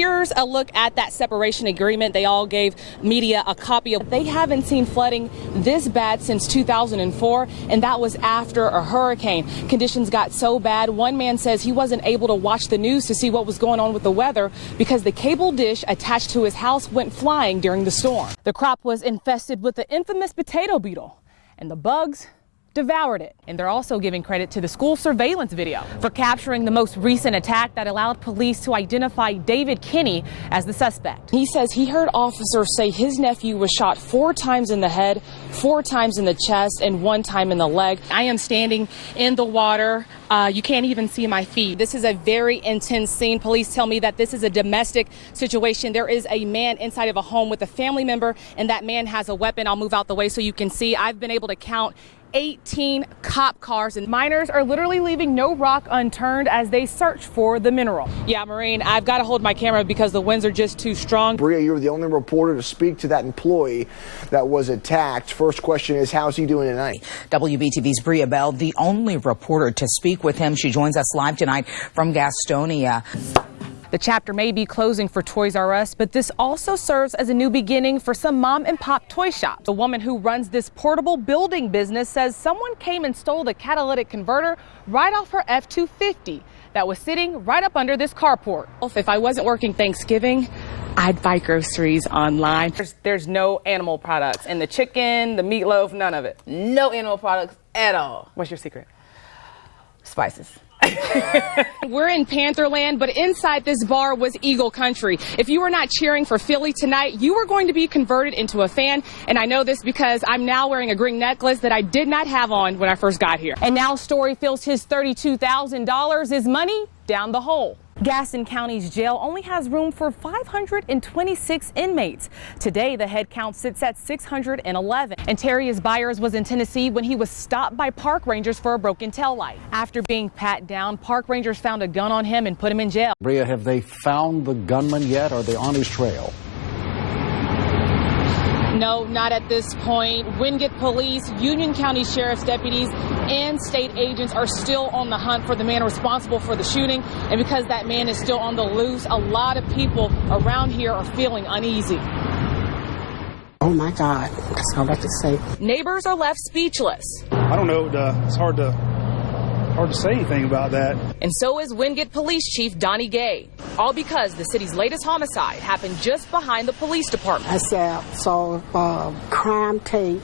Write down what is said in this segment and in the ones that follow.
here's a look at that separation agreement. They all gave media a copy of. They haven't seen flooding this bad since 2004, and that was after a hurricane. Conditions got so bad, one man says he wasn't able to watch the news to see what was going on with the weather because the cable dish attached to his house went flying during the storm. The crop was infested with the infamous potato beetle, and the bugs devoured it. And they're also giving credit to the school surveillance video for capturing the most recent attack that allowed police to identify David Kinney as the suspect. He says he heard officers say his nephew was shot 4 times in the head, 4 times in the chest, and 1 time in the leg. I am standing in the water. You can't even see my feet. This is a very intense scene. Police tell me that this is a domestic situation. There is a man inside of a home with a family member, and that man has a weapon. I'll move out the way so you can see. I've been able to count 18 cop cars, and miners are literally leaving no rock unturned as they search for the mineral. Yeah, Maureen, I've got to hold my camera because the winds are just too strong. Bria, you were the only reporter to speak to that employee that was attacked. First question is, how's he doing tonight? WBTV's Bria Bell, the only reporter to speak with him. She joins us live tonight from Gastonia. The chapter may be closing for Toys R Us, but this also serves as a new beginning for some mom and pop toy shops. The woman who runs this portable building business says someone came and stole the catalytic converter right off her F-250 that was sitting right up under this carport. If I wasn't working Thanksgiving, I'd buy groceries online. There's no animal products, and the chicken, the meatloaf, none of it. No animal products at all. What's your secret? Spices. We're in Pantherland, but inside this bar was Eagle Country. If you were not cheering for Philly tonight, you were going to be converted into a fan. And I know this because I'm now wearing a green necklace that I did not have on when I first got here. And now Story feels his $32,000 is money down the hole. Gaston County's jail only has room for 526 inmates. Today, the head count sits at 611. And Terrius Byers was in Tennessee when he was stopped by park rangers for a broken taillight. After being pat down, park rangers found a gun on him and put him in jail. Bria, have they found the gunman yet? Are they on his trail? No, not at this point. Wingate Police, Union County Sheriff's deputies, and state agents are still on the hunt for the man responsible for the shooting. And because that man is still on the loose, a lot of people around here are feeling uneasy. Oh my God, that's all I have to say. Neighbors are left speechless. I don't know, it's hard to say anything about that. And so is Wingate Police Chief Donnie Gay. All because the city's latest homicide happened just behind the police department. I saw crime tape,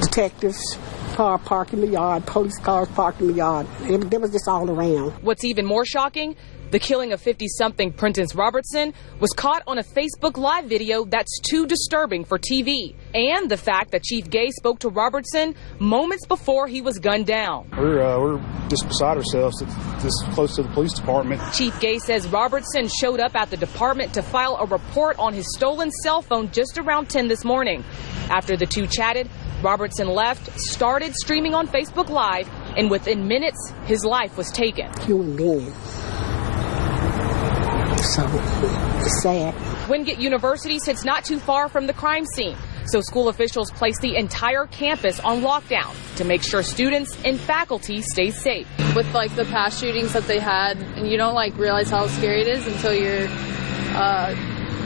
detectives car parked in the yard, police cars parked in the yard. It was just all around. What's even more shocking, the killing of 50-something Prentice Robertson was caught on a Facebook Live video that's too disturbing for TV. And the fact that Chief Gay spoke to Robertson moments before he was gunned down. We're just beside ourselves, this close to the police department. Chief Gay says Robertson showed up at the department to file a report on his stolen cell phone just around 10 this morning. After the two chatted, Robertson left, started streaming on Facebook Live, and within minutes, his life was taken. Human being. So, it's sad. Wingate University sits not too far from the crime scene, so school officials placed the entire campus on lockdown to make sure students and faculty stay safe. With like the past shootings that they had, and you don't like realize how scary it is until you're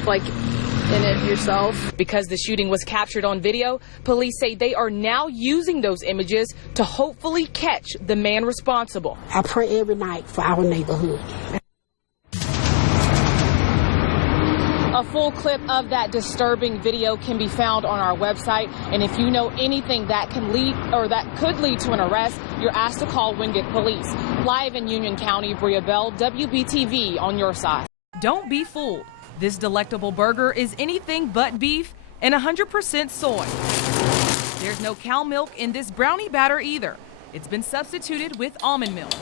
like in it yourself. Because the shooting was captured on video, police say they are now using those images to hopefully catch the man responsible. I pray every night for our neighborhood. A full clip of that disturbing video can be found on our website. And if you know anything that can lead or that could lead to an arrest, you're asked to call Wingate Police. Live in Union County, Bria Bell, WBTV on your side. Don't be fooled. This delectable burger is anything but beef and 100% soy. There's no cow milk in this brownie batter either. It's been substituted with almond milk.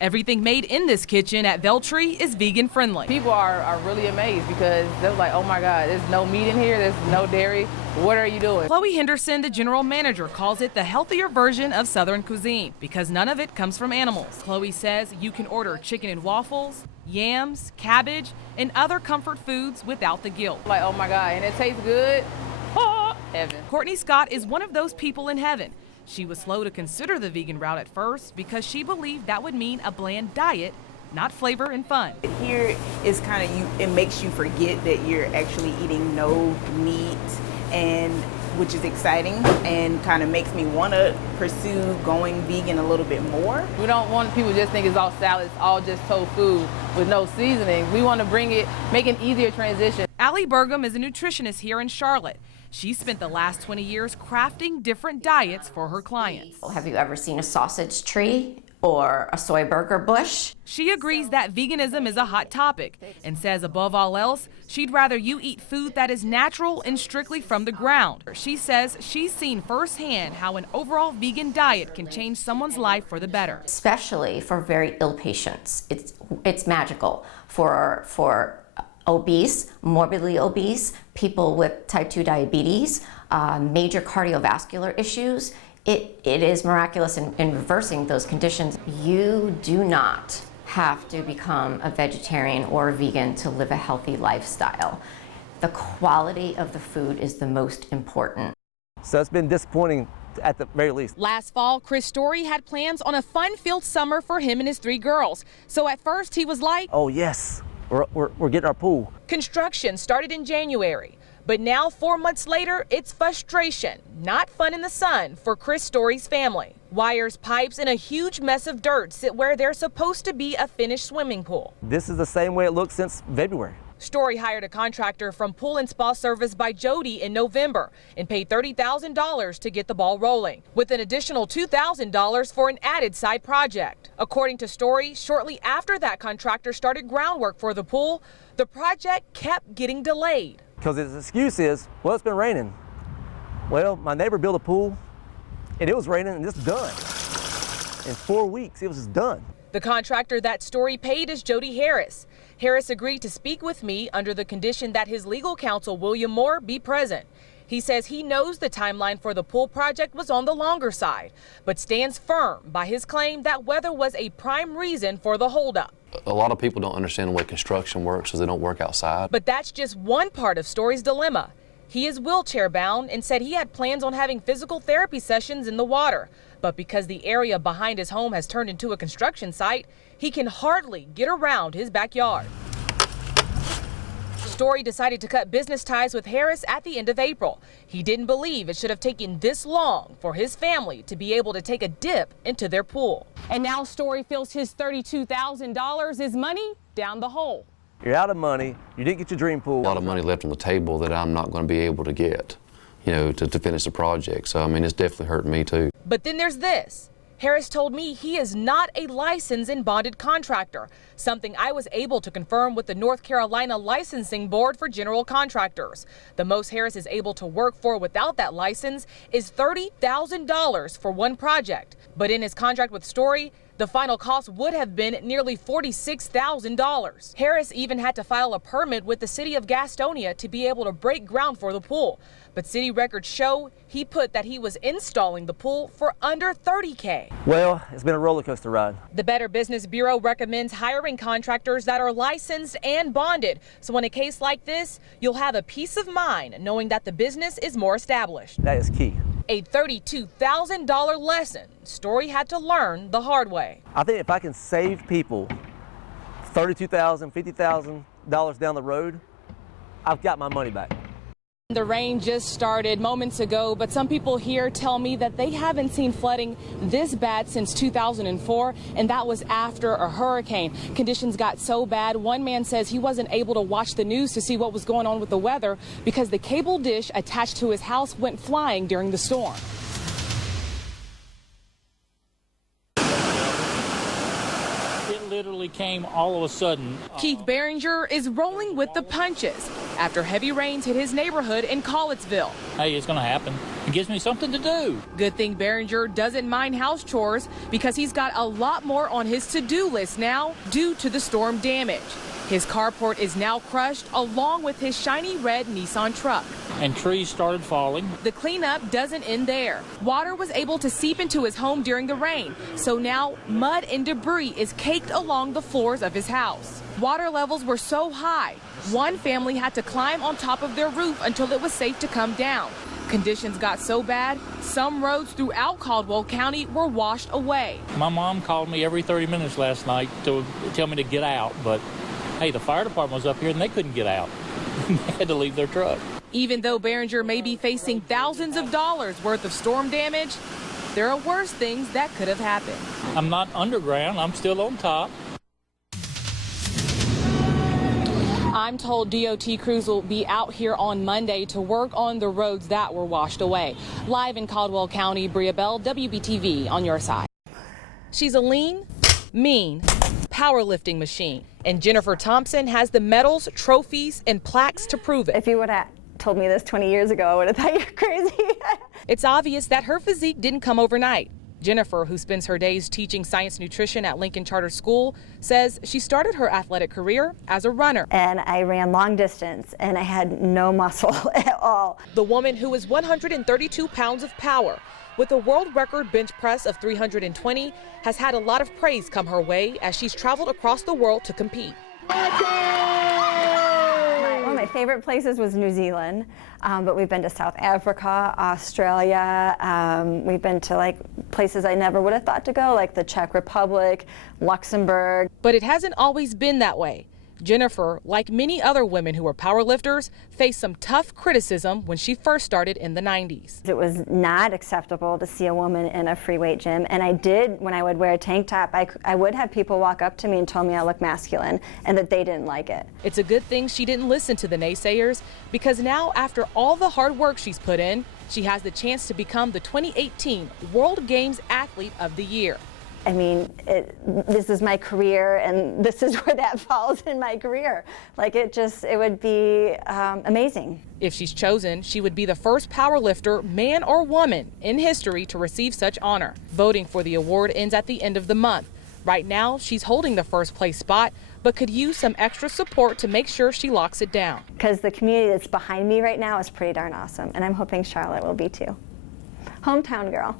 Everything made in this kitchen at Veltree is vegan friendly. People are really amazed because they're like, oh my God, there's no meat in here, there's no dairy. What are you doing? Chloe Henderson, the general manager, calls it the healthier version of Southern cuisine because none of it comes from animals. Chloe says you can order chicken and waffles, yams, cabbage, and other comfort foods without the guilt. Like, oh my God, and it tastes good. Heaven. Courtney Scott is one of those people in heaven. She was slow to consider the vegan route at first because she believed that would mean a bland diet not flavor and fun. Here is kind of it makes you forget that you're actually eating no meat, and which is exciting and kind of makes me want to pursue going vegan a little bit more. We don't want people to just think it's all salads, all just tofu with no seasoning. We want to make an easier transition. Allie Burgum is a nutritionist here in Charlotte. She spent the last 20 years crafting different diets for her clients. Have you ever seen a sausage tree or a soy burger bush? She agrees that veganism is a hot topic and says above all else, she'd rather you eat food that is natural and strictly from the ground. She says she's seen firsthand how an overall vegan diet can change someone's life for the better. Especially for very ill patients. It's magical for obese, morbidly obese, people with type 2 diabetes, major cardiovascular issues. It is miraculous in reversing those conditions. You do not have to become a vegetarian or a vegan to live a healthy lifestyle. The quality of the food is the most important. So it's been disappointing at the very least. Last fall, Chris Story had plans on a fun-filled summer for him and his 3 girls. So at first he was like, oh yes, we're getting our pool. Construction started in January. But now, 4 months later, it's frustration, not fun in the sun for Chris Story's family. Wires, pipes, and a huge mess of dirt sit where there's supposed to be a finished swimming pool. This is the same way it looks since February. Story hired a contractor from Pool and Spa Service by Jody in November and paid $30,000 to get the ball rolling, with an additional $2,000 for an added side project. According to Story, shortly after that contractor started groundwork for the pool, the project kept getting delayed. Because his excuse is, well, it's been raining. Well, my neighbor built a pool, and it was raining, and it's done. In 4 weeks, it was just done. The contractor that Story paid is Jody Harris. Harris agreed to speak with me under the condition that his legal counsel, William Moore, be present. He says he knows the timeline for the pool project was on the longer side, but stands firm by his claim that weather was a prime reason for the holdup. A lot of people don't understand the way construction works because they don't work outside. But that's just one part of Story's dilemma. He is wheelchair bound and said he had plans on having physical therapy sessions in the water. But because the area behind his home has turned into a construction site, he can hardly get around his backyard. Story decided to cut business ties with Harris at the end of April. He didn't believe it should have taken this long for his family to be able to take a dip into their pool. And now Story feels his $32,000 is money down the hole. You're out of money. You didn't get your dream pool. A lot of money left on the table that I'm not going to be able to get, to finish the project. So, I mean, it's definitely hurting me too. But then there's this. Harris told me he is not a licensed and bonded contractor, something I was able to confirm with the North Carolina Licensing Board for General Contractors. The most Harris is able to work for without that license is $30,000 for one project. But in his contract with Story, the final cost would have been nearly $46,000. Harris even had to file a permit with the city of Gastonia to be able to break ground for the pool. But city records show he put that he was installing the pool for under $30K. Well, it's been a roller coaster ride. The Better Business Bureau recommends hiring contractors that are licensed and bonded. So in a case like this, you'll have a peace of mind knowing that the business is more established. That is key. A $32,000 lesson Story had to learn the hard way. I think if I can save people $32,000, $50,000 down the road, I've got my money back. The rain just started moments ago, but some people here tell me that they haven't seen flooding this bad since 2004, and that was after a hurricane. Conditions got so bad, one man says he wasn't able to watch the news to see what was going on with the weather because the cable dish attached to his house went flying during the storm. Literally came all of a sudden. Keith Behringer is rolling with the punches after heavy rains hit his neighborhood in Collettsville. Hey, it's going to happen. It gives me something to do. Good thing Behringer doesn't mind house chores because he's got a lot more on his to-do list now due to the storm damage. His carport is now crushed along with his shiny red Nissan truck. And trees started falling. The cleanup doesn't end there. Water was able to seep into his home during the rain, so now mud and debris is caked along the floors of his house. Water levels were so high, one family had to climb on top of their roof until it was safe to come down. Conditions got so bad, some roads throughout Caldwell County were washed away. My mom called me every 30 minutes last night to tell me to get out, but hey, the fire department was up here and they couldn't get out. They had to leave their truck. Even though Behringer may be facing thousands of dollars worth of storm damage, there are worse things that could have happened. I'm not underground, I'm still on top. I'm told DOT crews will be out here on Monday to work on the roads that were washed away. Live in Caldwell County, Bria Bell, WBTV on your side. She's a lean, mean powerlifting machine, and Jennifer Thompson has the medals, trophies, and plaques to prove it. If you would have told me this 20 years ago, I would have thought you were crazy. It's obvious that her physique didn't come overnight. Jennifer, who spends her days teaching science nutrition at Lincoln Charter School, says she started her athletic career as a runner. And I ran long distance, and I had no muscle at all. The woman, who is 132 pounds of power, with a world record bench press of 320, has had a lot of praise come her way as she's traveled across the world to compete. One of my favorite places was New Zealand, but we've been to South Africa, Australia. We've been to like places I never would have thought to go, like the Czech Republic, Luxembourg. But it hasn't always been that way. Jennifer, like many other women who are powerlifters, faced some tough criticism when she first started in the 90s. It was not acceptable to see a woman in a free weight gym, and I did, when I would wear a tank top, I would have people walk up to me and tell me I look masculine and that they didn't like it. It's a good thing she didn't listen to the naysayers, because now, after all the hard work she's put in, she has the chance to become the 2018 World Games Athlete of the Year. I mean, this is my career, and this is where that falls in my career. Like, it would be amazing. If she's chosen, she would be the first powerlifter, man or woman, in history to receive such honor. Voting for the award ends at the end of the month. Right now, she's holding the first place spot, but could use some extra support to make sure she locks it down. Because the community that's behind me right now is pretty darn awesome, and I'm hoping Charlotte will be too. Hometown girl.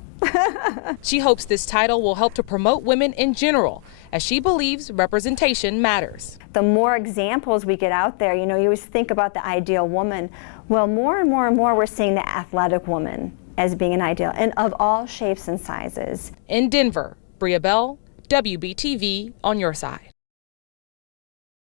She hopes this title will help to promote women in general, as she believes representation matters. The more examples we get out there, you know, you always think about the ideal woman. Well, more and more and more we're seeing the athletic woman as being an ideal, and of all shapes and sizes. In Denver, Bria Bell, WBTV on your side.